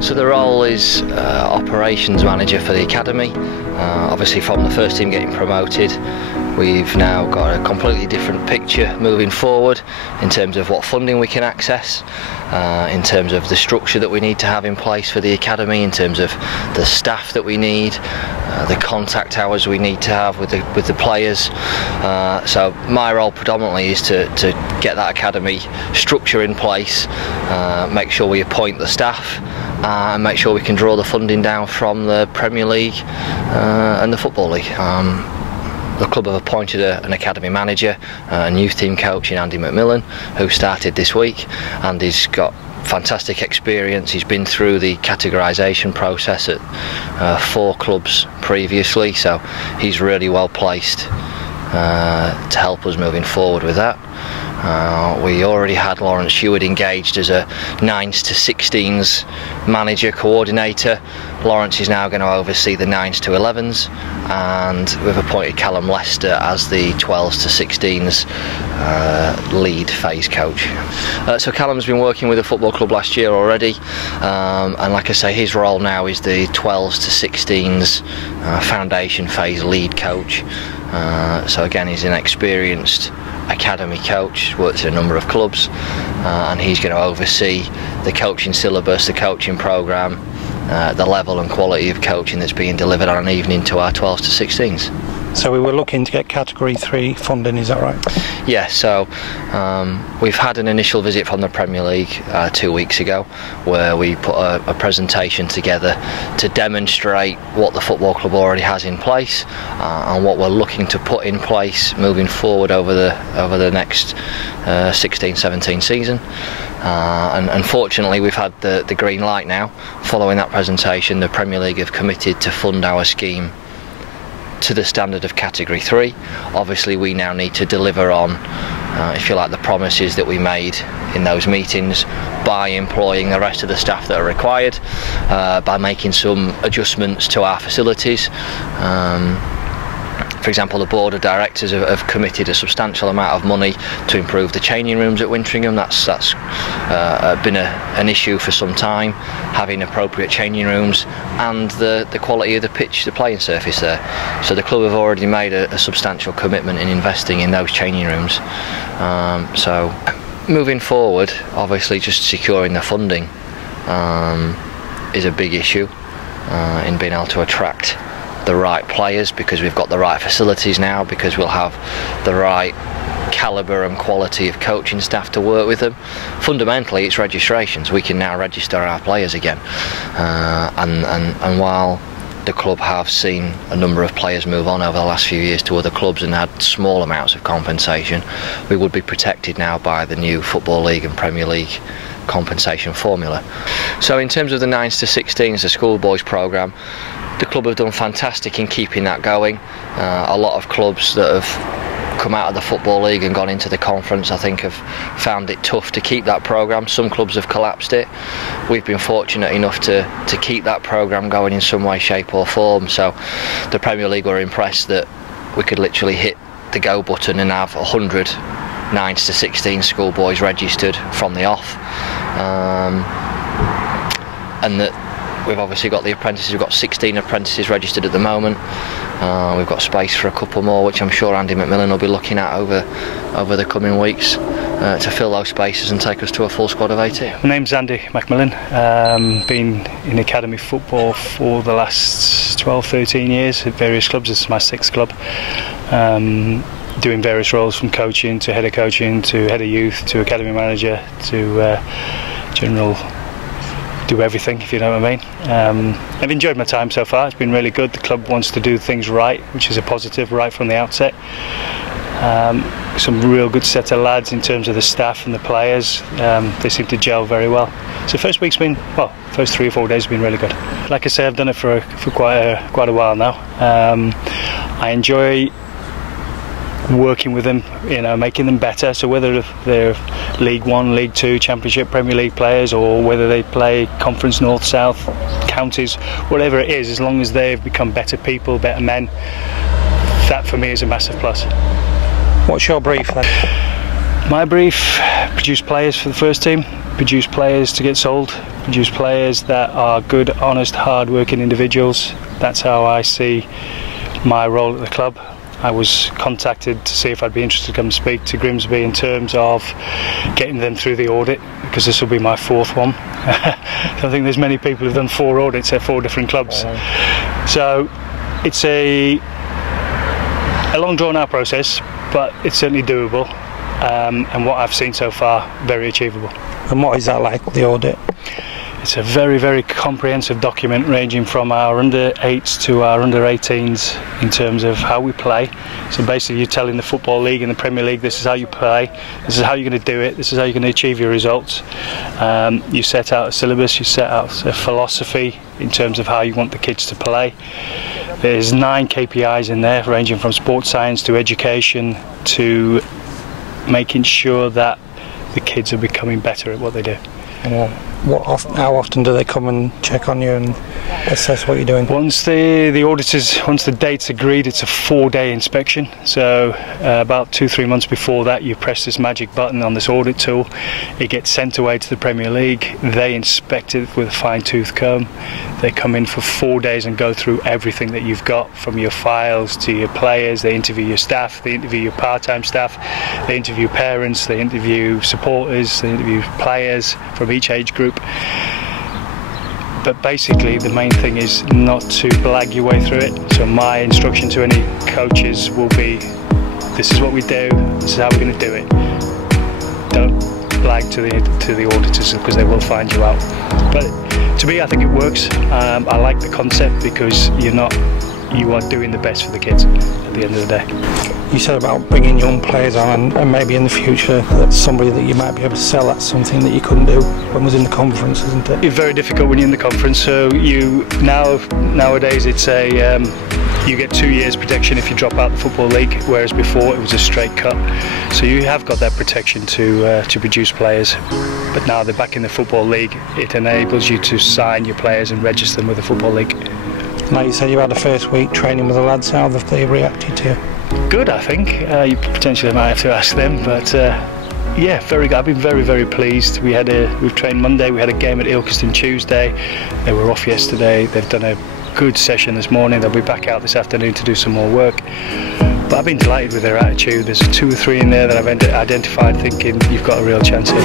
So the role is operations manager for the academy. Obviously from the first team getting promoted, we've now got a completely different picture moving forward in terms of what funding we can access, in terms of the structure that we need to have in place for the academy, in terms of the staff that we need, the contact hours we need to have with the players. So my role predominantly is to get that academy structure in place, make sure we appoint the staff, and make sure we can draw the funding down from the Premier League and the Football League. The club have appointed an academy manager and youth team coach in Andy McMillan, who started this week, and he's got fantastic experience. He's been through the categorisation process at 4 clubs previously, so he's really well placed to help us moving forward with that. We already had Lawrence Heward engaged as a 9s to 16s manager coordinator. Lawrence is now going to oversee the 9s to 11s, and we've appointed Callum Lester as the 12s to 16s lead phase coach. So Callum's been working with the football club last year already, and like I say, his role now is the 12s to 16s foundation phase lead coach. So again, he's an experienced academy coach, works at a number of clubs, and he's going to oversee the coaching syllabus, the coaching programme, the level and quality of coaching that's being delivered on an evening to our 12s to 16s. So we were looking to get Category 3 funding, is that right? Yeah, so we've had an initial visit from the Premier League 2 weeks ago, where we put a presentation together to demonstrate what the football club already has in place, and what we're looking to put in place moving forward over the next 16-17 season. And unfortunately, we've had the green light now. Following that presentation, the Premier League have committed to fund our scheme to the standard of Category 3. Obviously, we now need to deliver on, if you like, the promises that we made in those meetings by employing the rest of the staff that are required, by making some adjustments to our facilities. For example, the board of directors have committed a substantial amount of money to improve the changing rooms at Wintringham. That's been an issue for some time, having appropriate changing rooms and the quality of the pitch, the playing surface there. So the club have already made a substantial commitment in investing in those changing rooms. So moving forward, obviously just securing the funding is a big issue in being able to attract the right players, because we've got the right facilities now, because we'll have the right calibre and quality of coaching staff to work with them. Fundamentally, it's registrations. We can now register our players again, and while the club have seen a number of players move on over the last few years to other clubs and had small amounts of compensation, we would be protected now by the new Football League and Premier League compensation formula. So in terms of the 9s to 16s, the schoolboys programme, the club have done fantastic in keeping that going. A lot of clubs that have come out of the Football League and gone into the conference, I think, have found it tough to keep that programme. Some clubs have collapsed it. We've been fortunate enough to keep that programme going in some way, shape or form. So the Premier League were impressed that we could literally hit the go button and have 100 9s to 16 schoolboys registered from the off, and that we've obviously got the apprentices. We've got 16 apprentices registered at the moment. We've got space for a couple more, which I'm sure Andy McMillan will be looking at over the coming weeks to fill those spaces and take us to a full squad of 18. My name's Andy McMillan. Been in academy football for the last 12-13 years at various clubs. This is my 6th club. Doing various roles, from coaching to head of coaching to head of youth to academy manager to general, do everything, if you know what I mean. I've enjoyed my time so far. It's been really good. The club wants to do things right, which is a positive right from the outset. Some real good set of lads in terms of the staff and the players. They seem to gel very well. So first week's been, well, first 3 or 4 days have been really good. Like I say, I've done it for quite a while now. I enjoy working with them, you know, making them better. So whether they're League 1, League 2, Championship, Premier League players, or whether they play Conference North, South, counties, whatever it is, as long as they've become better people, better men, that for me is a massive plus. What's your brief then? My brief: produce players for the first team, produce players to get sold, produce players that are good, honest, hard-working individuals. That's how I see my role at the club. I was contacted to see if I'd be interested to come and speak to Grimsby in terms of getting them through the audit, because this will be my 4th one. I don't think there's many people who've done 4 audits at 4 different clubs. So it's a long drawn out process, but it's certainly doable, and what I've seen so far, very achievable. And what is that like, the audit? It's a very, very comprehensive document ranging from our under 8s to our under 18s in terms of how we play. So basically you're telling the Football League and the Premier League, this is how you play, this is how you're going to do it, this is how you're going to achieve your results. You set out a syllabus, you set out a philosophy in terms of how you want the kids to play. There's 9 KPIs in there, ranging from sports science to education to making sure that the kids are becoming better at what they do. How often do they come and check on you and assess what you're doing? Once the date's agreed, it's a 4-day inspection. So about 2-3 months before that, you press this magic button on this audit tool. It gets sent away to the Premier League. They inspect it with a fine-tooth comb. They come in for 4 days and go through everything that you've got, from your files to your players. They interview your staff, they interview your part-time staff, they interview parents, they interview supporters, they interview players from each age group. But basically the main thing is not to blag your way through it. So my instruction to any coaches will be, this is what we do, this is how we're going to do it. Don't blag to the auditors, because they will find you out. But to me, I think it works. I like the concept, because you are doing the best for the kids at the end of the day. You said about bringing young players on, and maybe in the future that's somebody that you might be able to sell. That's something that you couldn't do when was in the conference, isn't it? It's very difficult when you're in the conference. So nowadays it's you get 2 years protection if you drop out the Football League, whereas before it was a straight cut. So you have got that protection to produce players. But now they're back in the Football League, it enables you to sign your players and register them with the Football League. Now, you said you had a first week training with the lads. How have they reacted to you? Good, I think. You potentially might have to ask them, but yeah, very good. I've been very, very pleased. We've trained Monday. We had a game at Ilkeston Tuesday. They were off yesterday. They've done a good session this morning. They'll be back out this afternoon to do some more work. But I've been delighted with their attitude. There's 2 or 3 in there that I've identified thinking you've got a real chance here.